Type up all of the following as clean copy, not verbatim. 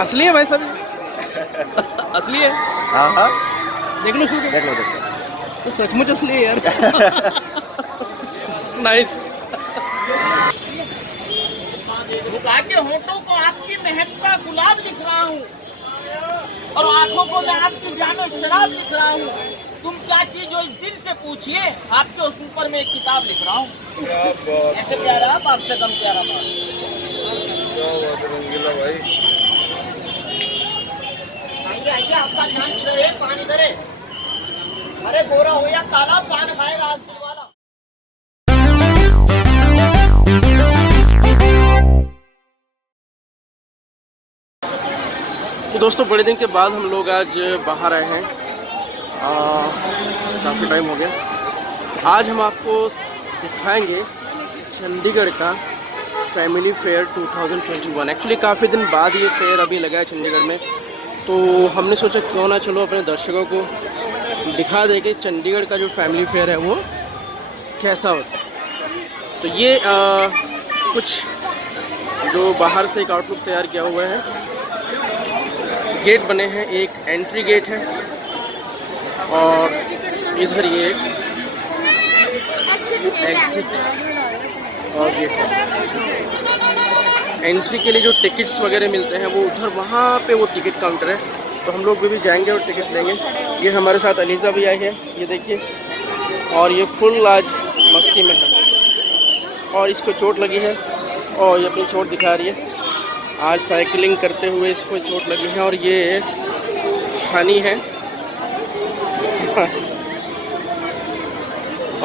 असली है भाई साहब? असली है? हाँ हाँ, देख लो देख लो देख लो। तो सचमुच असली है यार। नाइस। झुका के होठों को आपकी महकता गुलाब लिख रहा हूँ और आंखों को मैं आपकी जानो शराब लिख रहा हूँ। तुम क्या चीज हो इस दिल से पूछिए, आपके उस ऊपर में एक किताब लिख रहा हूँ। ऐसे प्यारा आप, आपसे कम प्यारा बाप। भाई आइए आपका ध्यान इधर है, पान इधर है। अरे गोरा हो या काला, पान खाएगा आज दिल वाला। तो दोस्तों बड़े दिन के बाद हम लोग आज बाहर आए हैं, काफ़ी टाइम हो गया। आज हम आपको दिखाएंगे चंडीगढ़ का फैमिली फेयर 2021। एक्चुअली काफ़ी दिन बाद ये फेयर अभी लगा है चंडीगढ़ में, तो हमने सोचा क्यों ना चलो अपने दर्शकों को दिखा दे कि चंडीगढ़ का जो फैमिली फेयर है वो कैसा होता है। तो ये कुछ जो बाहर से एक आउटलुक तैयार किया हुआ है, गेट बने हैं, एक एंट्री गेट है और इधर ये एक एग्जिट और गेट है। एंट्री के लिए जो टिकट्स वगैरह मिलते हैं वो उधर वहाँ पे वो टिकट काउंटर है, तो हम लोग भी जाएंगे और टिकट लेंगे। ये हमारे साथ अलीज़ा भी आई है, ये देखिए, और ये फुल आज मस्ती में है और इसको चोट लगी है और ये अपनी चोट दिखा रही है। आज साइकिलिंग करते हुए इसको चोट लगी है और ये हनी है।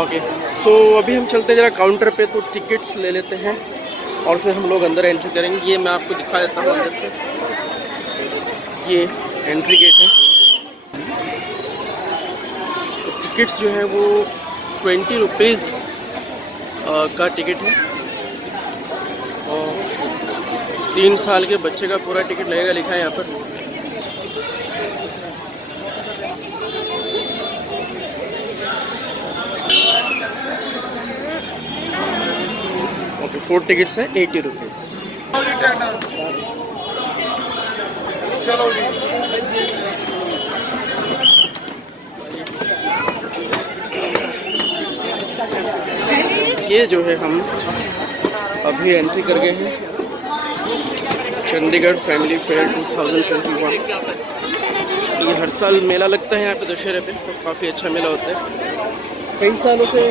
ओके, सो अभी हम चलते हैं ज़रा काउंटर पे, तो टिकट्स ले लेते हैं और फिर हम लोग अंदर एंट्री करेंगे। ये मैं आपको दिखा देता हूँ अंदर से, ये एंट्री गेट है। तो टिकट्स जो है वो 20 रुपीज़ का टिकट है और 3 साल के बच्चे का पूरा टिकट लगेगा, लिखा है यहाँ पर। ओके, 4 टिकट्स है 80 रुपीज़। चलो ये जो है हम अभी एंट्री कर गए हैं चंडीगढ़ फैमिली फेयर 2021। ये हर साल मेला लगता है यहाँ पे दशहरे पे, तो काफ़ी अच्छा मेला होता है। कई सालों से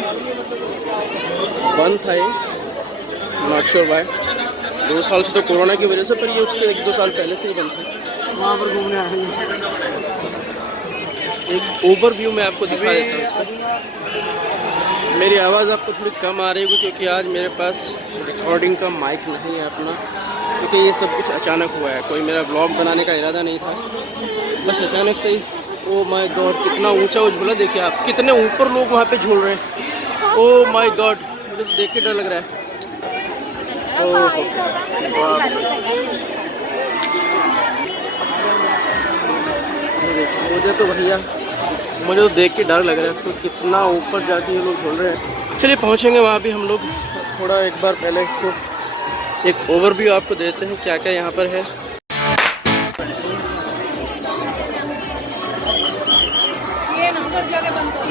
बंद था ये, नॉट श्योर वाई। 2 साल से तो कोरोना की वजह से, पर ये उससे 1-2 साल पहले से ही बंद था। वहाँ पर घूमने आए हैं। एक ओवरव्यू मैं आपको दिखा देता हूँ इसका। मेरी आवाज़ आपको थोड़ी कम आ रही होगी क्योंकि आज मेरे पास रिकॉर्डिंग का माइक नहीं है अपना, क्योंकि ये सब कुछ अचानक हुआ है। कोई मेरा ब्लॉग बनाने का इरादा नहीं था, बस अचानक से ही। ओ माय गॉड, कितना ऊंचा उछला, देखिए आप, कितने ऊपर लोग वहाँ पे झूल रहे हैं। ओ माय गॉड, मुझे तो देख के डर लग रहा है। मुझे तो भैया, मुझे तो देख के डर लग रहा है इसको, कितना ऊपर जाके ये लोग झूल रहे हैं। चलिए पहुँचेंगे वहाँ भी हम लोग। थोड़ा एक बार पहले इसको एक ओवरव्यू आपको देते हैं क्या क्या यहाँ पर है।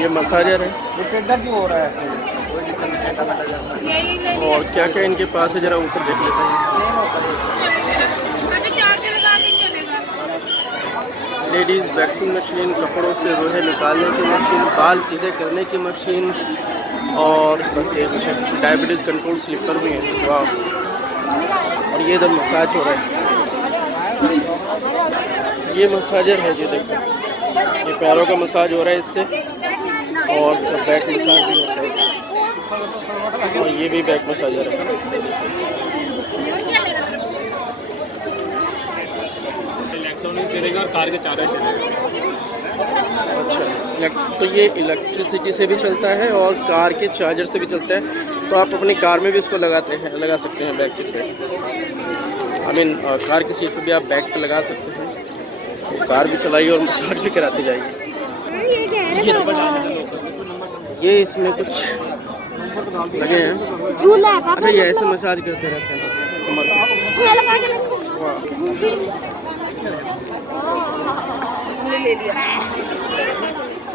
ये मसाजर है, क्यों हो रहा है? और क्या क्या इनके पास है ज़रा ऊपर देख लेते हैं। लेडीज़ वैक्सिंग मशीन, कपड़ों से रोहे निकालने की मशीन, बाल सीधे करने की मशीन, और बस ये कुछ है। डायबिटीज़ कंट्रोल स्लीपर भी है, वाह। और ये इधर मसाज हो रहा है, ये मसाजर है, ये देखो, ये पैरों का मसाज हो रहा है इससे, और बैक मसाज भी होता है, और ये भी बैक मसाजर है। इलेक्ट्रॉनिक चलेगा और कार के चार्जर चलेगा। अच्छा, तो ये इलेक्ट्रिसिटी से भी चलता है और कार के चार्जर से भी चलता है, तो आप अपनी कार में भी इसको लगा सकते हैं बैक सीट पे। आई मीन कार की सीट पे भी आप बैक पे लगा सकते हैं, तो कार भी चलाइए और मसाज भी कराते जाइए। ये इसमें कुछ लगे हैं, अच्छा, ये ऐसे मसाज करते रहते हैं बस कमर। हमने ले लिया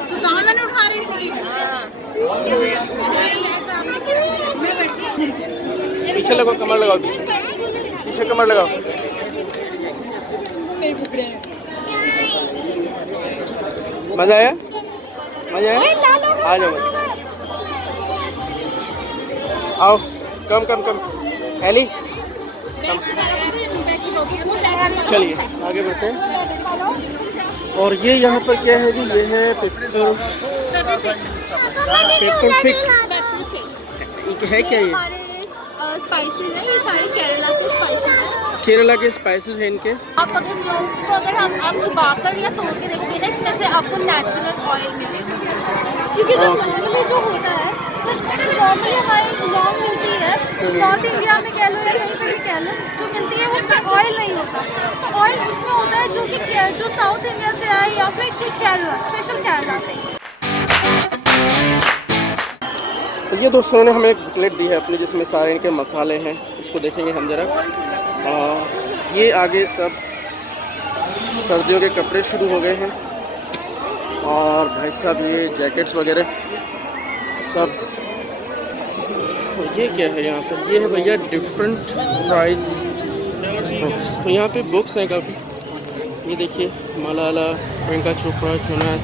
तो कहाँ मैंने उठा रही थी। पीछे लगो, कमर लगाओ, पीछे कमर लगाओ। मजा आया, मजा आया, आ जाओ बस, आओ, कम कम कम, एली कम। चलिए आगे बढ़ते हैं। और ये यहाँ पर क्या है जी, ये है पेपर फिक, है क्या ये? स्पाइसेस है, ये सारे केरला के स्पाइसेस हैं। केरला के स्पाइसेस हैं इनके। आप अगर क्लोव्स को अगर आप दबाकर या तोड़ के देखोगे ना, इसमें से आपको नेचुरल ऑयल मिलेगा। क्योंकि जो नॉर्मली जो होता है, जो नॉर्मली हमारी लौंग मिलती है नॉर्थ इंडिया में कह लो या कहीं पर भी कह लो, जो मिलती है उसमें ऑयल नहीं होता। तो ऑयल उसमें होता है जो कि जो साउथ इंडिया से आए या फिर केरला, स्पेशल केरला से। तो ये दोस्तों ने हमें एक बुकलेट दी है अपनी, जिसमें सारे इनके मसाले हैं, इसको देखेंगे हम ज़रा। ये आगे सब सर्दियों के कपड़े शुरू हो गए हैं, और भाई साहब ये जैकेट्स वगैरह सब। और ये क्या है यहाँ पर? ये है भैया डिफरेंट प्राइस बुक्स। तो यहाँ पे बुक्स हैं काफ़ी, ये देखिए, Malala, Priyanka Chopra, Jonas,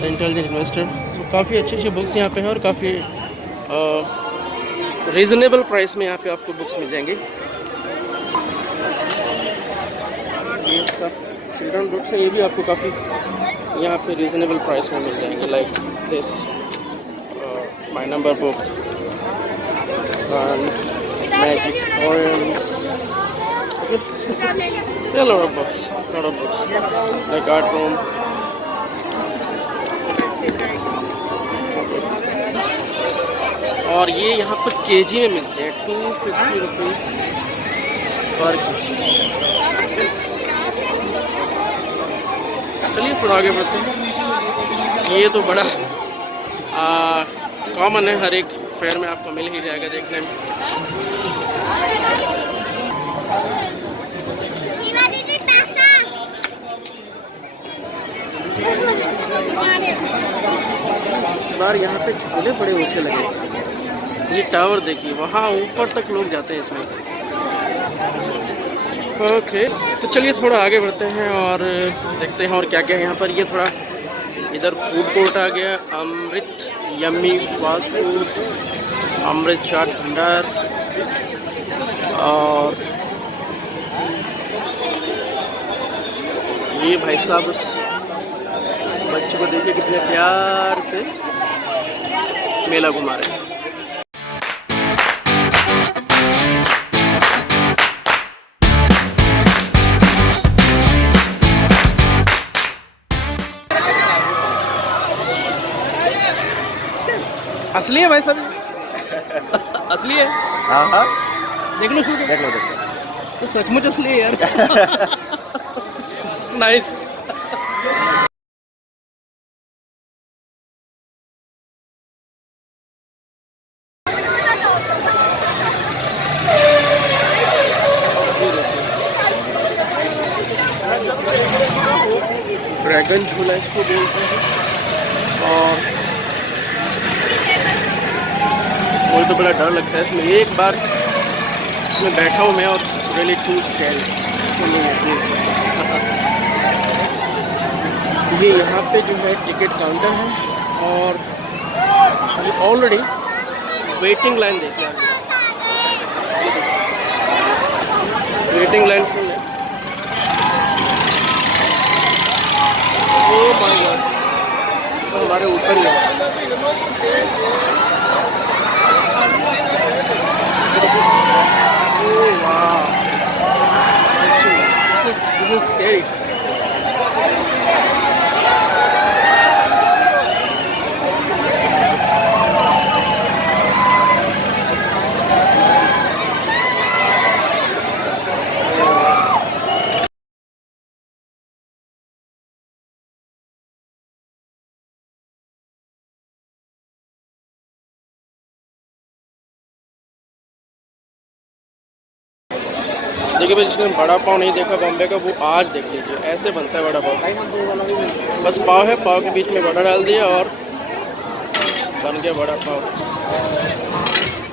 the intelligent investor. तो काफ़ी अच्छी अच्छी बुक्स यहाँ पे हैं, और काफ़ी रीज़नेबल प्राइस में यहाँ पे आपको बुक्स मिल जाएंगी। ये सब चिल्ड्रन बुक्स हैं, ये भी आपको काफ़ी यहाँ पे रीज़नेबल प्राइस में मिल जाएंगे। Like this my number book, magic poems, a lot of books, like art room. और ये यहाँ पर केजी में मिलते हैं, 250 रुपीज़ पर केजी। चलिए थोड़ा आगे बढ़ते हैं। ये तो बड़ा कॉमन है, हर एक फेयर में आपको मिल ही जाएगा देखने में। इस बार यहाँ पे झूले बड़े ऊंचे लगे। ये टावर देखिए, वहाँ ऊपर तक लोग जाते हैं इसमें। ओके, तो चलिए थोड़ा आगे बढ़ते हैं और देखते हैं और क्या क्या है यहाँ पर। ये थोड़ा इधर फूड कोर्ट आ गया, अमृत यम्मी फास्ट फूड, अमृत चाट भंडार। और ये भाई साहब उस बच्चे को देखिए कितने प्यार से मेला घुमा रहे हैं। असली है भाई साहब? असली है? हाँ हाँ, देख लो, देख लो देख लो। तो सचमुच असली है यार। नाइस। ड्रैगन झूला इसको बोलते हैं। और मुझे तो बड़ा डर लगता है इसमें, एक बार इसमें बैठा हूँ मैं और रियली टू स्कैर्ड। ये यहाँ पे जो है टिकट काउंटर है, और ये ऑलरेडी वेटिंग लाइन देखिए आप, वेटिंग लाइन फुल है। ओह माय गॉड, तो हमारे ऊपर ही है। Oh wow, this is scary. देखिए भाई, जिसने बड़ा पाव नहीं देखा बॉम्बे का वो आज देख लीजिए, ऐसे बनता है बड़ा पाव। बस पाव है, पाव के बीच में वड़ा डाल दिया और बन गया बड़ा पाव।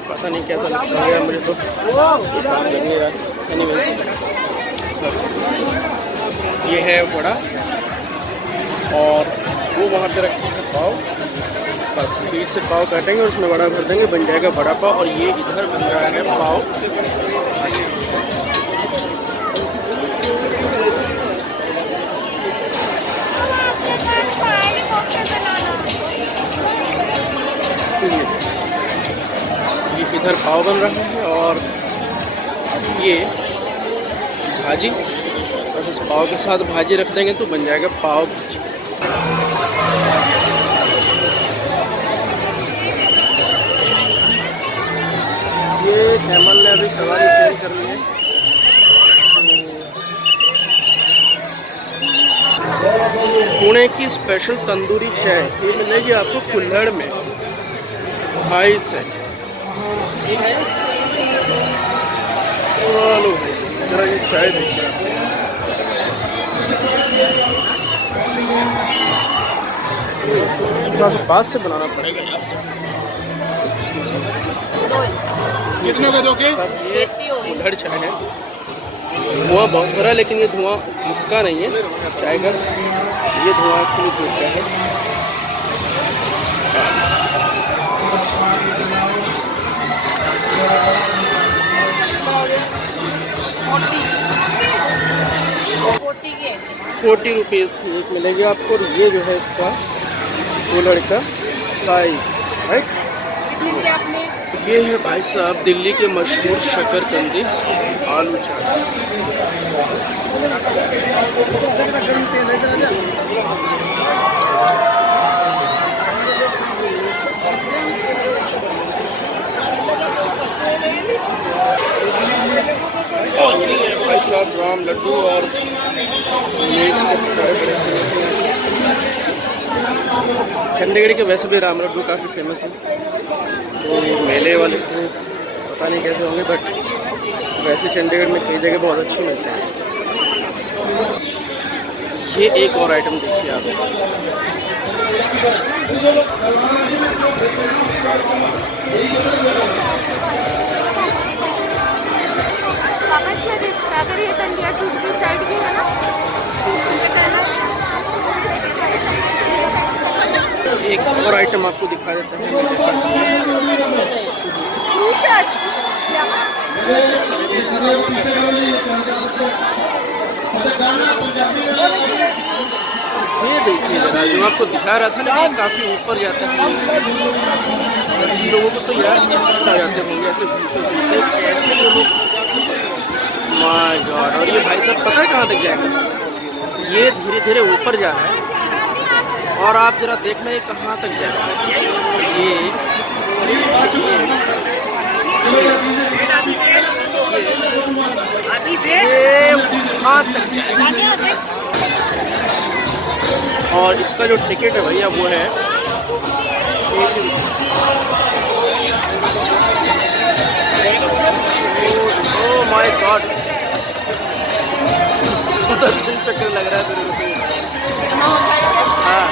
पता नहीं कैसा लगता है मुझे तो लग नहीं रहा। एनीवेज, ये है वड़ा और वो वहाँ पे रखे हैं पाव। बस बीच से पाव काटेंगे और उसमें वड़ा भर देंगे, बन जाएगा बड़ा पाव। और ये इधर बन रहा है पाव। ये इधर पाव बन रहा है और ये भाजी, बस इस पाव के साथ भाजी रख देंगे तो बन जाएगा पाव भाजी। ये कैमल ने अभी सवारी पूरी कर ली है। पुणे की स्पेशल तंदूरी चाय ये मिलेगी आपको कुल्हड़ में 2.5 से। लो जरा ये चाय देखिए, थोड़ा सा पास से बनाना पड़ेगा। कितने का दोगे? ये कुल्हड़ चाय है। धुआं बहुत भरा, लेकिन ये धुआं इसका नहीं है चाय का, ये धुआं एक्चुअली दूध का है। ₹40 की एक मिलेगी आपको। और ये जो है इसका कुल्हड़ का साइज, राइट। ये है भाई साहब दिल्ली के मशहूर शकरकंदी आलू चाट। भाई साहब राम लड्डू और मिर्च के बड़े चंडीगढ़ के वैसे भी राम लड्डू काफ़ी फेमस है। तो मेले वाले तो पता नहीं कैसे होंगे, बट वैसे चंडीगढ़ में कई जगह बहुत अच्छे मिलते हैं। ये एक और आइटम देखिए आप, एक और आइटम आपको दिखा देता है। ये देखिए जरा, जो आपको दिखा रहा था ना कि काफ़ी ऊपर जाता है, लोगों को तो यार चक्कर आ जाते होंगे ऐसे घूमते घूमते, कैसे ये लोग। My God. और ये भाई साहब पता है कहाँ तक जाएगा? ये धीरे धीरे ऊपर जा रहा है और आप जरा देखना ये कहाँ तक जाएगा। ये वहाँ तक जाएगा। और इसका जो टिकट है भैया वो है ओह माय गॉड, सुदर्शन चक्र लग रहा है मेरे को। हाँ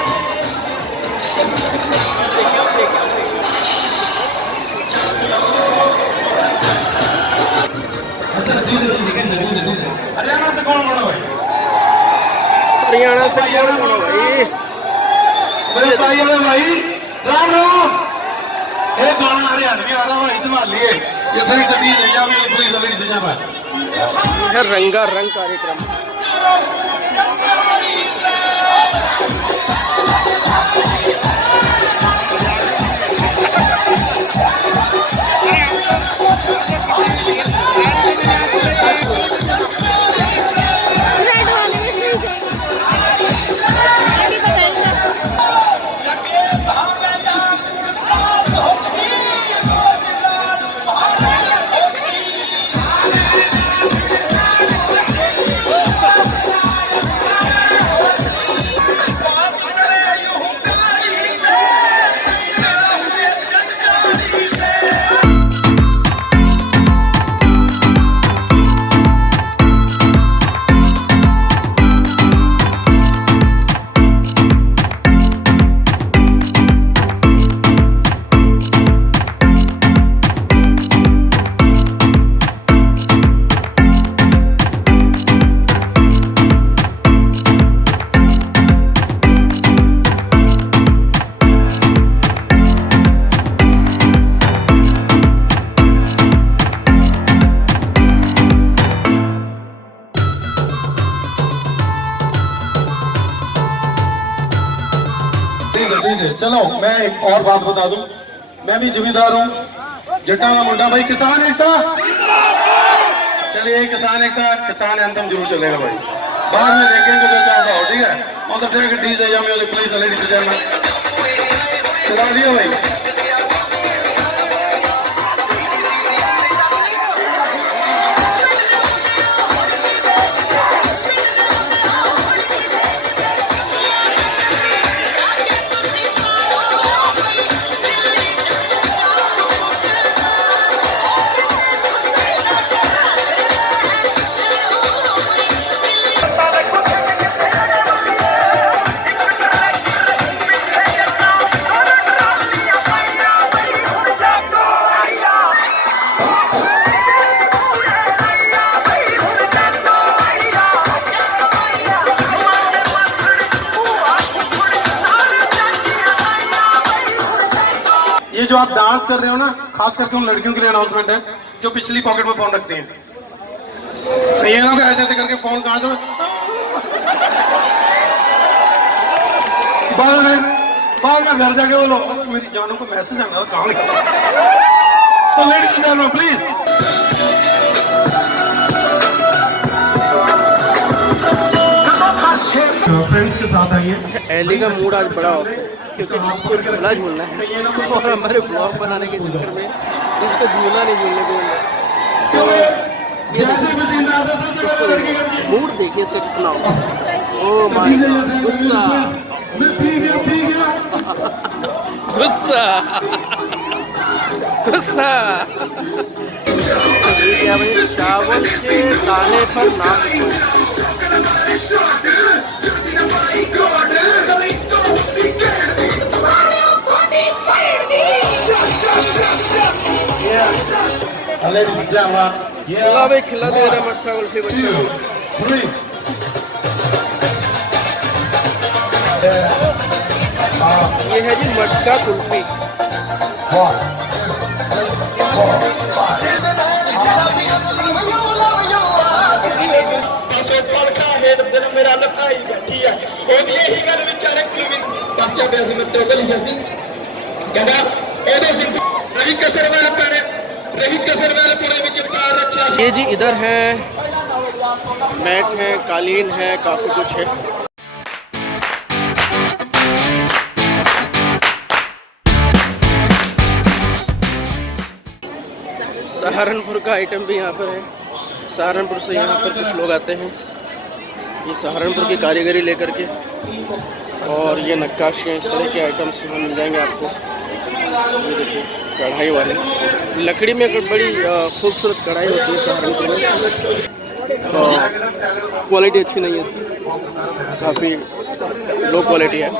हरियाणा से कौन बना भाई? हरियाणा से कौन बना भाई? मेरे भाई वाले भाई राम राम। ये गाना हरियाणवी आ रहा भाई, संभाल लिए ये फिर तो बीज या भी पुलिस लगी से जावा है रंगा रंग कार्यक्रम। नहीं थे। चलो मैं एक और बात बता दूं, मैं भी जिम्मेदार हूँ, जट्टा का मुंडा भाई, किसान एकता। चलिए किसान एकता, किसान एंथम जरूर चलेगा भाई, बाद में देखेंगे जो चाहता हो, ठीक है। मतलब टेक डीजे या music please ladies and gentleman, चला दिया भाई। ये जो आप डांस कर रहे हो ना, खास करके उन लड़कियों के लिए अनाउंसमेंट है जो पिछली पॉकेट में फोन रखती हैं। ये ना कि ऐसे ऐसे करके फोन कहाँ से बाद में घर जाके बोलो मेरी जानों को मैसेज आना था कहाँ गया। तो ladies and gentleman please, friends के साथ आइए। एली का मूड आज बड़ा ऑफ है क्योंकि इसको झूला झूलना है और हमारे ब्लॉग बनाने के चक्कर में इसको झूला नहीं झूलने देंगे। तो इसको मूड देखिए इसका कितना ऑफ है। ओ माय गॉड, गुस्सा गुस्सा गुस्सा। ये क्या भाई, चावल के दाने पर नाम खिला भाई, खिला दे रहा मटका कुल्फी बच्चों को। ये है जी मटका कुल्फी। मेरा लखाई बैठी है यही गल विचारे पर्चा पे असं मित्रों को लिखा सी कहना ओदो सिंह रही कसर वाले पैरे विच पार रखा। ये जी इधर है मैट है, कालीन है, काफी कुछ है। सहारनपुर का आइटम भी यहाँ पर है। सहारनपुर से यहाँ पर कुछ लोग आते हैं ये सहारनपुर की कारीगरी लेकर के, और ये नक्काशियाँ, इस तरह के आइटम्स यहाँ मिल जाएंगे आपको। ये देखिए कढ़ाई वाली लकड़ी में एक बड़ी खूबसूरत कढ़ाई होती है सहारनपुर में। क्वालिटी अच्छी नहीं है इसकी, काफ़ी लो क्वालिटी है।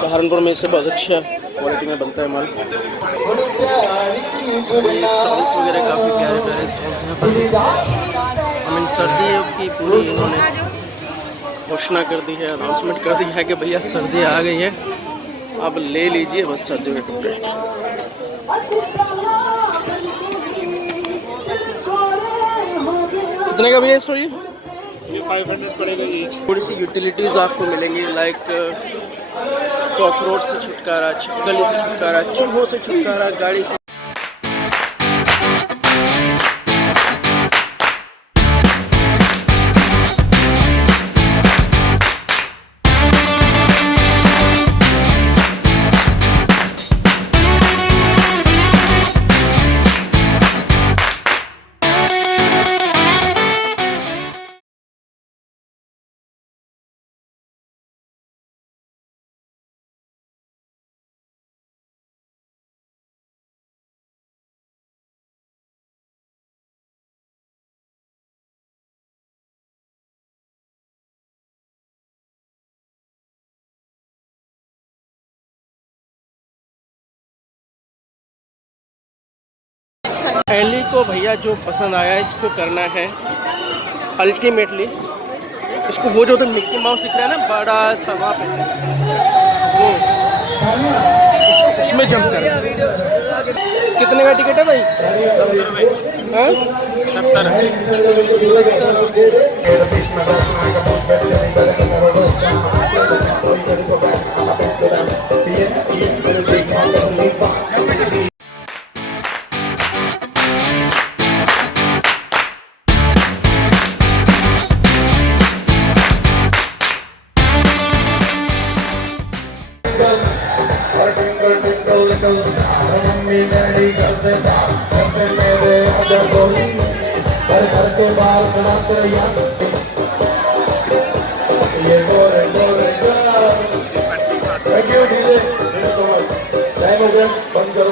सहारनपुर में इससे बहुत अच्छा क्वालिटी में बनता है माल। ये स्टॉल्स वगैरह काफ़ी प्यारे प्यारे स्टॉल्स हैं यहाँ पर। आई मीन सर्दियों की पूरी इन्होंने घोषणा कर दी है, अनाउंसमेंट कर दी है कि भैया सर्दी आ गई है, अब ले लीजिए बस सर्दियों के कपड़े। कितने का भैया स्टोर? ये 500 पड़ेगा ईच। थोड़ी सी यूटिलिटीज़ आपको मिलेंगी, लाइक कॉकरोच से छुटकारा, छिपकली से छुटकारा, चूहों से छुटकारा, गाड़ी से। एली को भैया जो पसंद आया इसको करना है अल्टीमेटली। इसको वो जो तो मिक्की माउस दिख रहा है ना बड़ा सा वहाँ पे, वो उसमें जंप कर। कितने का टिकट है भाई? 70। बाल खड़ा करैया ये थैंक यू डीजे टाइम हो गया बंद करो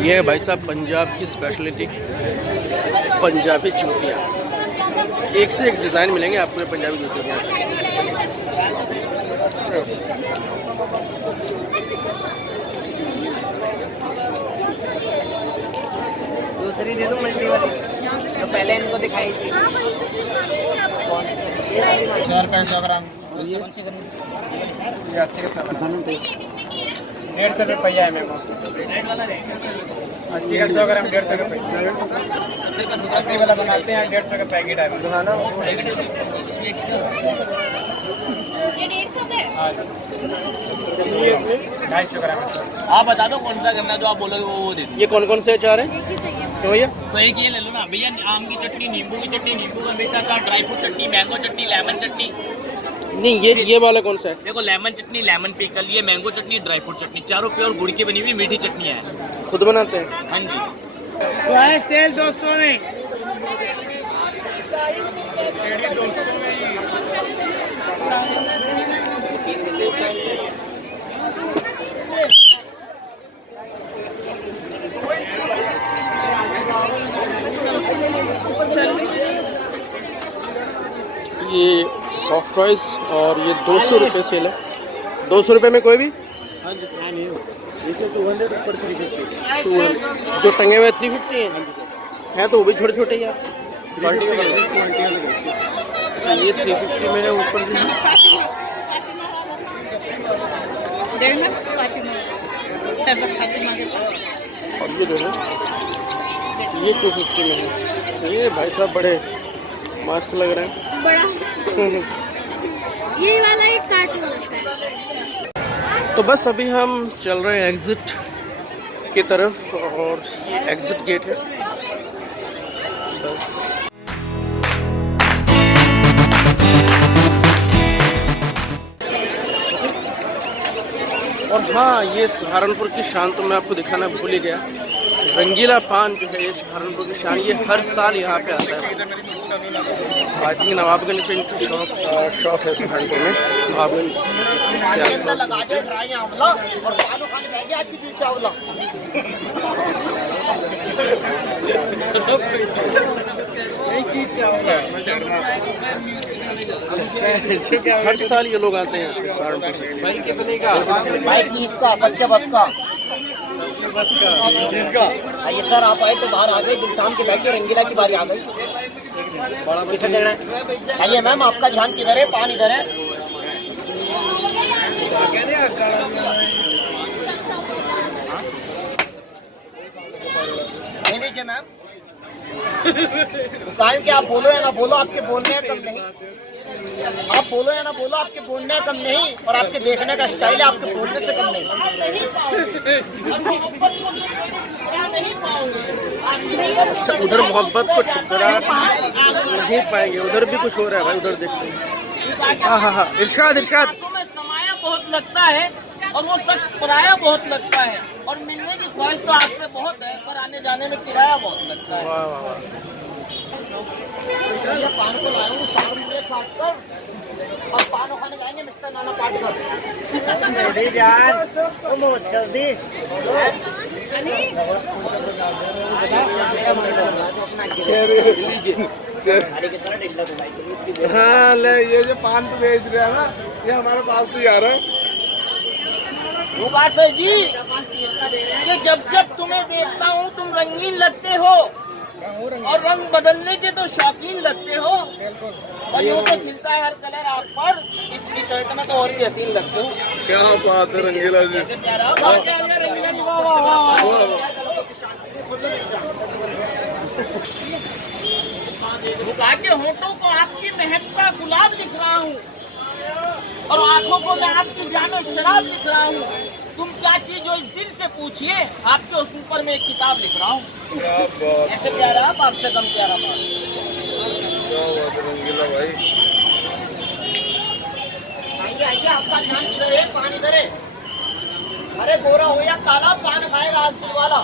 ये है भाई साहब पंजाब की स्पेशलिटी पंजाबी जूतियाँ। एक से एक डिज़ाइन मिलेंगे आपको ये पंजाबी जूतियों के। दूसरी दे दो मल्टी वाली जो पहले इनको दिखाई थी। 4 पैसा ग्राम 80 का 150 रुपये पहिया है मेरे को। 80 का 100 ग्राम 150 का पहिया। 80 वाला बनाते हैं 150 का पैकेट है। बनाना ये 150 के 250 ग्राम है। आप बता दो कौन सा करना है, जो आप बोलोगे वो दे दो। ये कौन कौन से अचार हैं तो भैया? तो एक ये ले लो ना भैया, आम की चटनी, नींबू की चटनी, नींबू का मिर्च अचार, ड्राई फ्रूट चटनी, मैंगो चटनी, लेमन चटनी। नहीं ये वाला कौन सा है? देखो लेमन चटनी, लेमन पिकल, ये मैंगो चटनी, ड्राई फ्रूट चटनी, चारों प्योर गुड़ की बनी हुई मीठी चटनी है। खुद बनाते हैं? हाँ जी। तेल 200 में ये सॉफ्ट टॉयज और ये 200 रुपये सेल है। 200 रुपये में कोई भी? हाँ जी जैसे 200 ऊपर 350 जो टंगे हुए 350 हैं तो वो भी छोटे छोटे ही यार। क्वालिटी का ये 350 में है, ऊपर भी है। और ये देखो ये 250 में है। ये भाई साहब बड़े मस्त लग रहे हैं। बड़ा ये वाला एक कार्टून लगता है। तो बस अभी हम चल रहे हैं एग्ज़िट की तरफ और ये एग्ज़िट गेट है बस। और हाँ, ये सहारनपुर की शान तो मैं आपको दिखाना भूल ही गया। रंगीला पान जो है ये सहारनपुर की शान, ये हर साल यहाँ पे आता है। आई थिंक नवाबगंज पे इनकी शॉप है सहारनपुर में, नवाबगंज के आसपास। हर साल ये लोग आते हैं यहाँ पे सहारनपुर से। भाई कितने का? भाई 30 का, सबके बस का। आइए सर, आप आए तो बाहर आ गए, दिल थाम के बैठे, रंगीला की बारी आ गई। किसे देना है? आइए मैम, आपका ध्यान किधर है? पान इधर है। ले लीजिए मैम। साहब क्या आप बोलो या ना बोलो, आपके बोलने का कम नहीं। आप बोलो या ना बोलो, आपके बोलने का कम नहीं, और आपके देखने का स्टाइल है, आपके बोलने से कम नहीं। अच्छा, उधर मोहब्बत को ठुकरा नहीं पाएंगे, उधर भी कुछ हो रहा है भाई, उधर देखते हैं। हाँ, इरशाद इरशाद। में समाया बहुत लगता है और वो शख्स पराया बहुत लगता है, और मिलने की ख्वाहिश तो आपसे बहुत है, पर आने जाने में किराया बहुत लगता है। वाह वाह वाह। ये पान को लाया हूँ 4 रुपये काट कर, और पान खाने जाएंगे मिस्टर नाना पाटकर। हाँ ले, ये जो पान तो बेच रहा है ना, ये हमारे पास से आ रहा है। वो बात है जी कि जब जब तुम्हें देखता हूँ तुम रंगीन लगते हो, और रंग बदलने के तो शौकीन लगते हो, और यूँ तो खिलता है हर कलर आप पर, इस विषय में तो और भी हसीन लगते हो। क्या बात है रंगीला जी। कैसे प्यारा बात है रंगीला जी, वाह वाह वाह। झुका के होठों को आपकी महक का गुलाब लिख रहा हूँ, और आंखों को मैं आपकी जानो शराब लिख रहा हूँ। तुम क्या चीज हो इस दिल से पूछिए, आपके उस ऊपर मैं एक किताब लिख रहा हूँ। क्या बात, ऐसे प्यारा आप, आपसे कम प्यारा बात। क्या बात है रंगीला भाई। आइए आइए, आपका ध्यान इधर है, पान इधर है। अरे गोरा हो या काला, पान खाएगा आज दिल वाला।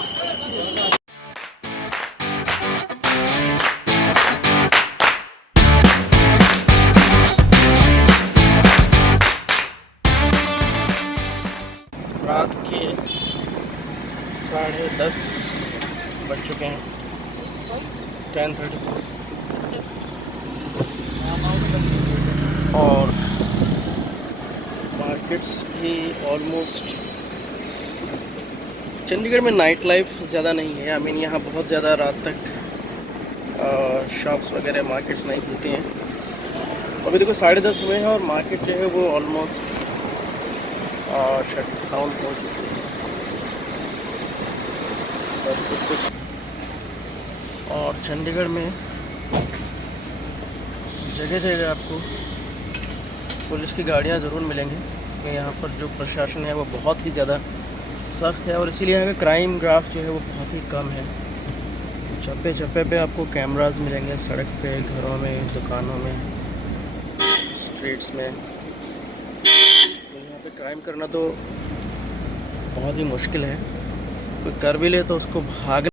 रात के 10:30 बज चुके हैं, 10:34, और मार्केट्स भी ऑलमोस्ट। चंडीगढ़ में नाइट लाइफ ज़्यादा नहीं है, आई मीन यहाँ बहुत ज़्यादा रात तक शॉप्स वगैरह मार्केट्स नहीं खुलती हैं। अभी देखो 10:30 हुए हैं और मार्केट जो है वो ऑलमोस्ट शट डाउन हो चुकी है। और चंडीगढ़ में जगह जगह आपको पुलिस की गाड़ियाँ ज़रूर मिलेंगी, क्योंकि यहाँ पर जो प्रशासन है वो बहुत ही ज़्यादा सख्त है, और इसीलिए यहाँ का क्राइम ग्राफ जो है वो बहुत ही कम है। चप्पे चप्पे पे आपको कैमरास मिलेंगे, सड़क पे, घरों में, दुकानों में, स्ट्रीट्स में। तो यहाँ पे क्राइम करना तो बहुत ही मुश्किल है, कोई कर भी ले तो उसको भाग